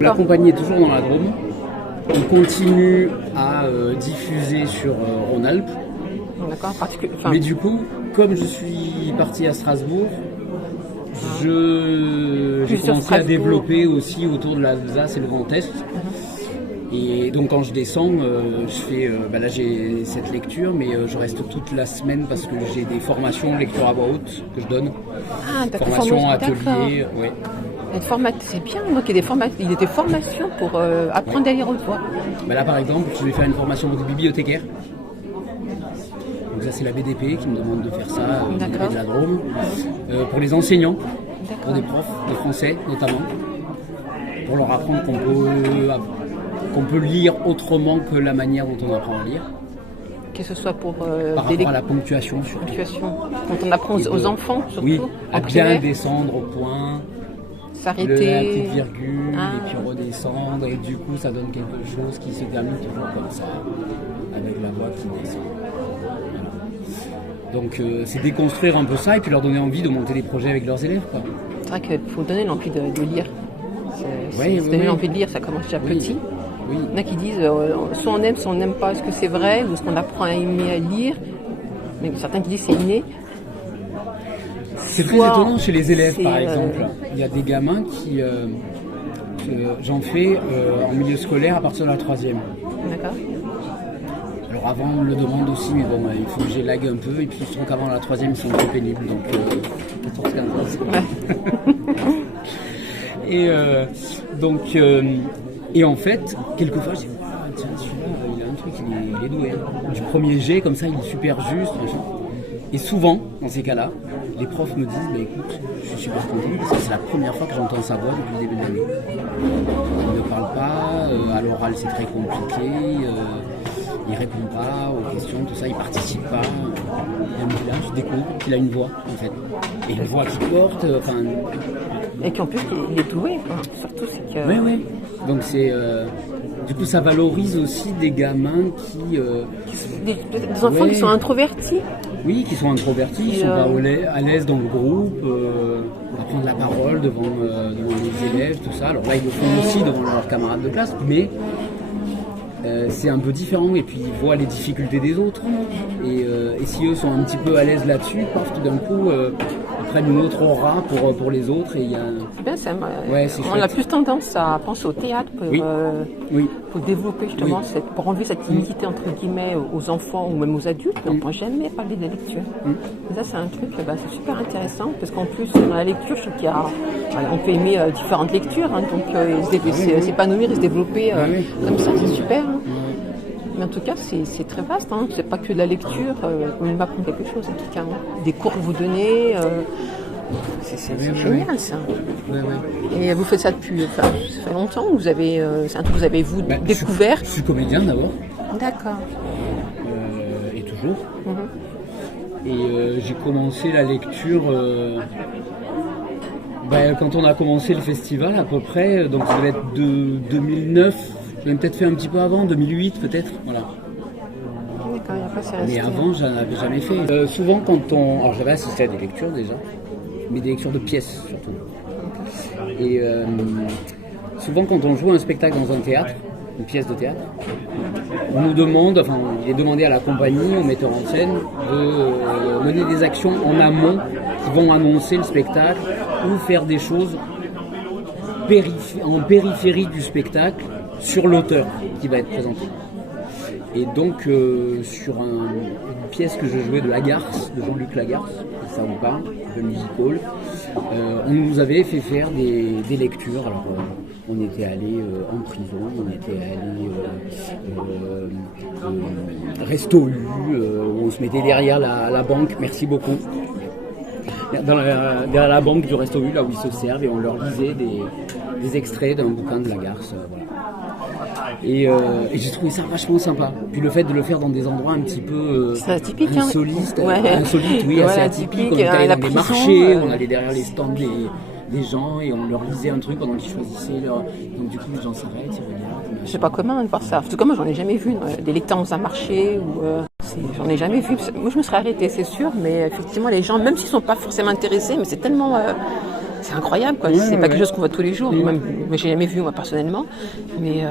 La compagnie est toujours dans la Drôme. On continue à diffuser sur Rhône-Alpes. D'accord, Mais du coup, comme je suis parti à Strasbourg, j'ai commencé à développer aussi autour de l'Alsace et le Grand Est. Et donc quand je descends, je fais, là j'ai cette lecture, mais je reste toute la semaine parce que j'ai des formations lecture à voix haute que je donne. Ah, d'accord. Formations, ateliers, ouais. C'est bien, donc il y a des formations pour apprendre à lire haute voix. Là par exemple, je vais faire une formation de bibliothécaire. Donc ça c'est la BDP qui me demande de faire ça, de la Drôme. Pour les enseignants, pour des profs de français notamment, pour leur apprendre qu'on peut lire autrement que la manière dont on apprend à lire. Que ce soit pour par rapport à la ponctuation surtout. Quand on apprend aux enfants surtout. Oui, à bien descendre au point, s'arrêter, la petite virgule, et puis redescendre, et du coup ça donne quelque chose qui se termine toujours comme ça, avec la voix qui descend. Voilà. Donc c'est déconstruire un peu ça et puis leur donner envie de monter des projets avec leurs élèves, quoi. C'est vrai qu'il faut donner l'envie de lire. Donner l'envie de lire, ça commence déjà petit. Oui. Il y en a qui disent soit on aime, soit on n'aime pas. Est-ce que c'est vrai ou est-ce qu'on apprend à aimer à lire? Mais certains qui disent c'est inné. C'est très étonnant chez les élèves, par exemple. Il y a des gamins qui... j'en fais en milieu scolaire à partir de la 3e. D'accord. Alors avant, on me le demande aussi, mais bon, il faut que j'élague un peu. Et puis je trouve qu'avant la 3e, ils sont trop pénibles. Donc, 14-15 Et en fait, quelquefois, je dis, tiens, celui-là, il a un truc, il est doué. Du premier jet, comme ça, il est super juste. Machin. Et souvent, dans ces cas-là, les profs me disent, écoute, je suis super content parce que c'est la première fois que j'entends sa voix depuis le début de l'année. Il ne parle pas, à l'oral c'est très compliqué, il répond pas aux questions, tout ça, il participe pas. Et là, je découvre qu'il a une voix, en fait. Et une voix qui porte, et qu'en plus, il est doué, surtout c'est que... Oui. Donc c'est... du coup, ça valorise aussi des gamins qui... des enfants qui sont introvertis. Oui, qui sont introvertis, qui ne sont pas à l'aise dans le groupe, à prendre la parole devant les élèves, tout ça. Alors là, ils le font aussi devant leurs camarades de classe, mais c'est un peu différent. Et puis, ils voient les difficultés des autres. Et si eux sont un petit peu à l'aise là-dessus, paf, tout d'un coup, ils prennent une autre aura pour les autres. Et c'est bien, c'est on a plus tendance à penser au théâtre pour développer justement, pour enlever cette timidité entre guillemets aux enfants ou même aux adultes. On ne peut jamais parler de la lecture. Et ça, c'est un truc, c'est super intéressant parce qu'en plus, dans la lecture, je trouve qu'il y a, on peut aimer différentes lectures, donc s'épanouir et se développer comme ça, c'est super. Mais en tout cas, c'est très vaste. C'est pas que de la lecture. On m'apprend quelque chose en tout cas. Des cours que vous donnez. C'est génial ça. Et vous faites ça depuis ça fait longtemps ou c'est un truc que vous avez découvert? Je suis comédien d'abord. D'accord. Et toujours. Et j'ai commencé la lecture quand on a commencé le festival à peu près, donc ça devait être de 2009. J'avais peut-être fait un petit peu avant, 2008 peut-être, voilà. D'accord, il n'y a pas assez resté. Mais avant, j'en avais jamais fait. Souvent quand on... Alors j'avais assisté à des lectures déjà, mais des lectures de pièces surtout. Et souvent quand on joue un spectacle dans un théâtre, une pièce de théâtre, on nous demande, il est demandé à la compagnie, au metteur en scène, de mener des actions en amont qui vont annoncer le spectacle ou faire des choses en périphérie du spectacle sur l'auteur qui va être présenté. Et donc sur une pièce que je jouais de Lagarce, de Jean-Luc Lagarce, ça vous parle, de musical, on nous avait fait faire des lectures. Alors on était allé en prison, on était allé Resto U, où on se mettait derrière la banque, merci beaucoup, derrière la banque du Resto U, là où ils se servent, et on leur lisait des extraits d'un bouquin de Lagarce. Voilà. Et j'ai trouvé ça vachement sympa. Puis le fait de le faire dans des endroits un petit peu atypique, insolites, assez atypiques. On était allé dans des marchés, on allait derrière les stands des gens et on leur lisait un truc pendant qu'ils choisissaient leur... Donc du coup les gens s'arrêtent, ils regardent. C'est pas commun de voir ça. En tout cas moi j'en ai jamais vu, des lecteurs dans un marché ou... J'en ai jamais vu. Moi je me serais arrêtée, c'est sûr, mais effectivement les gens, même s'ils sont pas forcément intéressés, mais c'est c'est incroyable, quoi. C'est pas quelque chose qu'on voit tous les jours. Même, moi, j'ai jamais vu, moi, personnellement. Mais,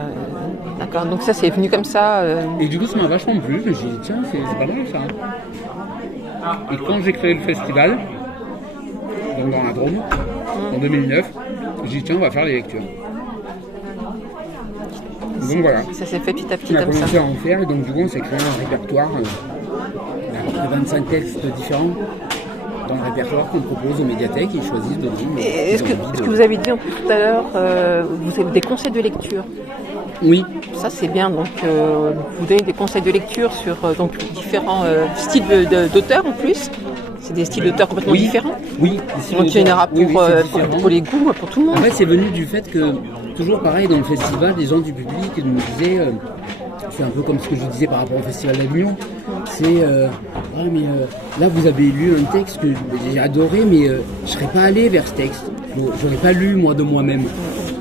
d'accord. Donc, ça, c'est venu comme ça. Et du coup, ça m'a vachement plu. Je me suis dit, tiens, c'est pas mal ça. Et quand j'ai créé le festival, donc dans la Drôme, en 2009, j'ai dit, tiens, on va faire les lectures. Donc voilà. Ça s'est fait petit à petit on a comme ça. commencé à en faire, et donc du coup, on s'est créé un répertoire de 25 textes différents. Dans le répertoire qu'on propose aux médiathèques, ils choisissent dedans. Est-ce que vous avez dit en plus tout à l'heure, vous avez des conseils de lecture? Oui. Ça c'est bien, donc vous donnez des conseils de lecture sur donc, différents styles d'auteurs en plus. C'est des styles d'auteurs complètement différents. Oui. Donc il y en aura pour les goûts, pour tout le monde. En fait, c'est venu du fait que, toujours pareil, dans le festival, les gens du public nous disaient, c'est un peu comme ce que je disais par rapport au Festival d'Avignon, c'est là vous avez lu un texte que j'ai adoré, mais je serais pas allé vers ce texte. Je l'aurais pas lu moi de moi-même.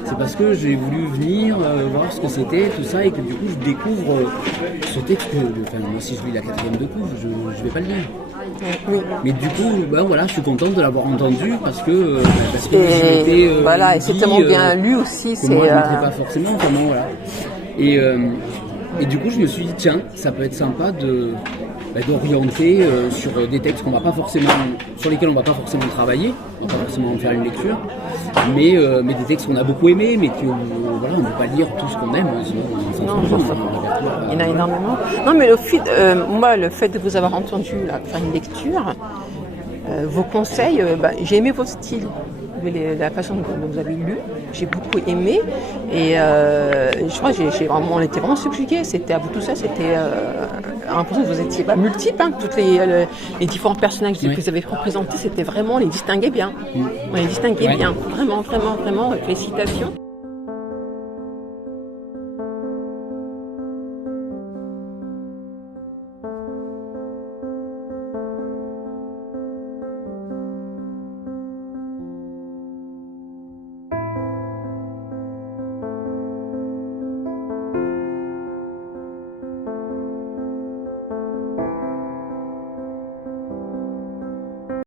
C'est parce que j'ai voulu venir voir ce que c'était, tout ça, et que du coup je découvre ce texte que, moi si je lis la 4e de couve, je vais pas le lire. Oui. Mais du coup, voilà, je suis contente de l'avoir entendu parce que voilà, et c'est tellement bien lu aussi. Que moi je ne mettrais pas forcément, vraiment, voilà. Et du coup, je me suis dit, tiens, ça peut être sympa d'orienter sur des textes sur lesquels on va pas forcément travailler, on va pas forcément en faire une lecture, mais des textes qu'on a beaucoup aimés, mais qu'on on ne peut pas lire tout ce qu'on aime, sinon il y en a énormément. Non, mais moi, le fait de vous avoir entendu là, faire une lecture, vos conseils, j'ai aimé votre style. La façon dont vous avez lu, j'ai beaucoup aimé et je crois que on était vraiment subjugués. C'était à vous tout ça, c'était l'impression que vous étiez multiples, hein, toutes les différents personnages que vous avez représentés, c'était vraiment, on les distinguait bien. On les distinguait bien, vraiment, vraiment, vraiment. Félicitations.